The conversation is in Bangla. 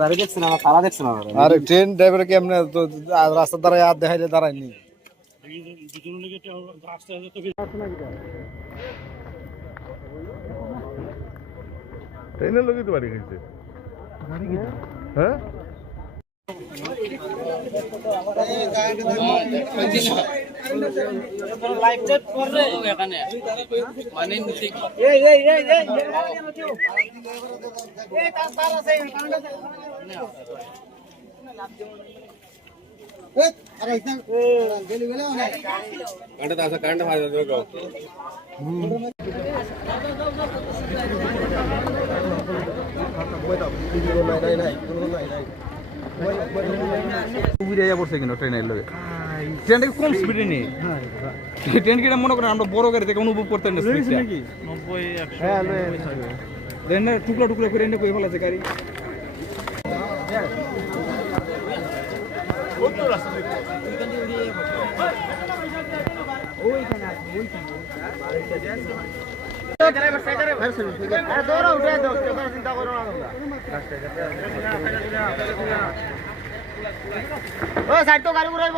গাড়ি দেখছেন আমার তারা দেখছেন আমার আরে ট্রেন ড্রাইভার কেমনে তো রাস্তা দাঁড়ায় আর দেখাইলে দাঁড়ায়নি ট্রেনের লোকই তো বাড়ি খাইছে হ্যাঁ ট্রেনটা কম স্পিডে নেই ট্রেন কিনা মনে করেন আমরা বড় গাড়ি থেকে অনুভব করতে নাকি 90 টুকরা টুকরা করে এনে কই ভালো আছে গাড়ি সাইড তো গাড়ি ঘুরাইব